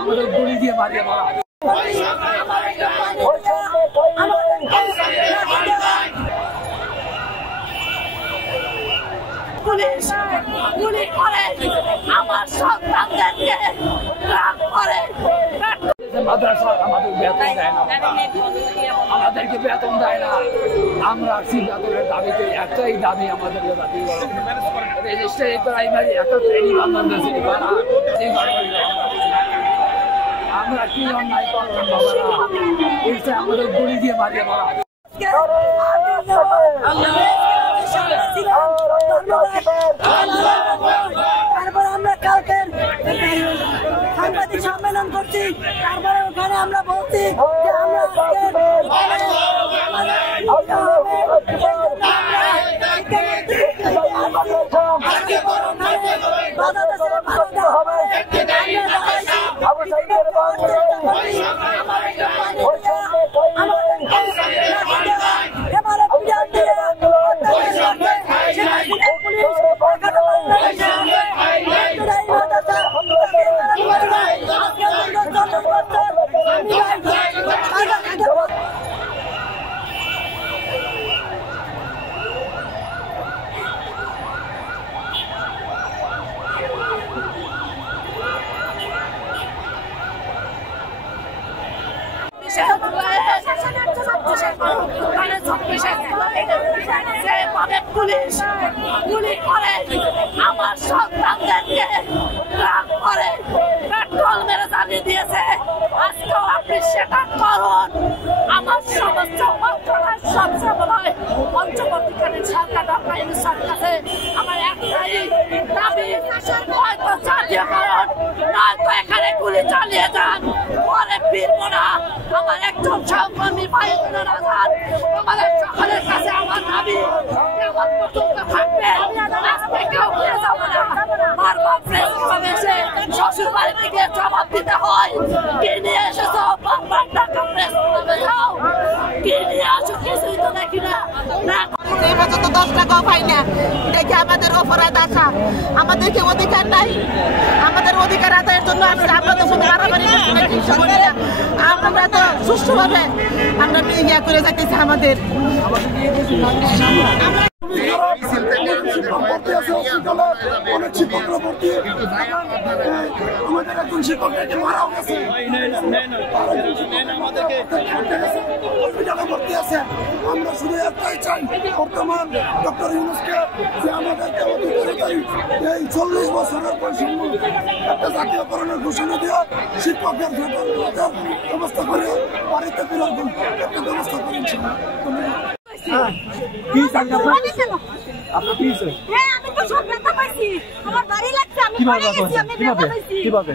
আমাদের গুলি দিয়ে মারিয়ে মারা। পুলিশ গুলি করে আমার সন্তানদেরকে রাগ করে। মাদ্রাসা আমাদের বেতন দেয় না, আমাদেরকে বেতন দেয় না। আমরা বেতনের দাবিতে একটাই দাবি আমাদের রেজিস্ট্রারি প্রাইমারি একটা ট্রেনিং আন্দোলন আমরা কি অন্যায় করলাম বাবারা? এসে আমাদের গুলি দিয়ে মারিয়ে মারা। তারপরে আমরা কালকে সাংবাদিক সম্মেলন করছি, তারপরে ওখানে আমরা বলছি যে আমরা পুলিশ গুলি করে আমার সন্তানদেরকে রাগ করে পেট্রোল মেরে জ্বালিয়ে দিয়েছে। আজকেও আপনি সেটা করুন। আমার সমস্ত মন্ত্রণালয় সবসময় পঞ্চবর্তীকালীন সরকার ডক্টর ইউনূসের কাছে আমার একটাই দাবি, হয়তো জাতীয়করণ নয়তো এখানে গুলি চালিয়ে যান, পরে ফিরবো না। আমার একজন সহকর্মী ভাইয়ের আধার আমাদের সকলের কাছে আমার দাবি কেমন পর্যন্ত থাকবে, আজকে কেউ ফিরে যাবো না। বারবার প্রেস ক্লাবে এসে শ্বশুর বাড়িতে গিয়ে জবাব দিতে হয়, কি নিয়ে এসেছো? বারবার ঢাকা প্রেস ক্লাবে যাও, কি নিয়ে আসো? কিছুই তো দেখি না। এই বছর তো 10 টাকাও পাই না, দেখে আমাদের অপরাধ আসা, আমাদেরকে অধিকার নাই। আমাদের অধিকার আদায়ের জন্য আমরা তো শুধু মারামারি করছি না, আমরা তো সুষ্ঠুভাবে আমরা ইয়া করে যাইতেছি। আমাদের অনেক শিক্ষকরা ভর্তি, আমাদের একজন শিক্ষককে মারাও গেছে, ভর্তি আছে। আমরা শুধু একটাই চাই বর্তমান ডক্টর ইউনূসকে যে আমাদেরকে অধিকারী এই 40 বছরের বৈষম্য একটা জাতীয়করণের ঘোষণা দিয়ে শিক্ষকের ব্যবস্থা করে বাড়িতে ফেরার একটা ব্যবস্থা করেন। কিভাবে